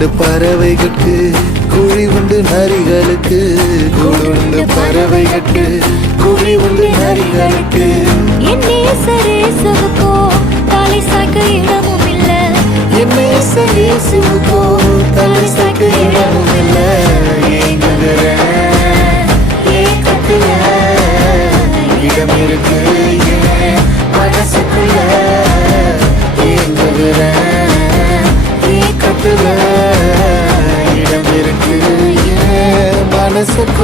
கூடுண்டு பறவைகளுக்கு குழி உண்டு நரிகளுக்கு கூடுண்டு பறவைகளுக்கு குழி உண்டு நரிகளுக்கு என் நேசரேசுவுக்கோ தலை சாய்க்க இடமும் இல்ல என் நேசரேசுவுக்கோ தலை சாய்க்க இடமும் இல்ல ஏங்குகிறேன் ஏக்கத்துல இடம் இருக்கு என் மனசுக்குள்ள ஏங்குகிறேன் ஏக்கத்துல இடம் இருக்கு என் மனசுக்குள்ள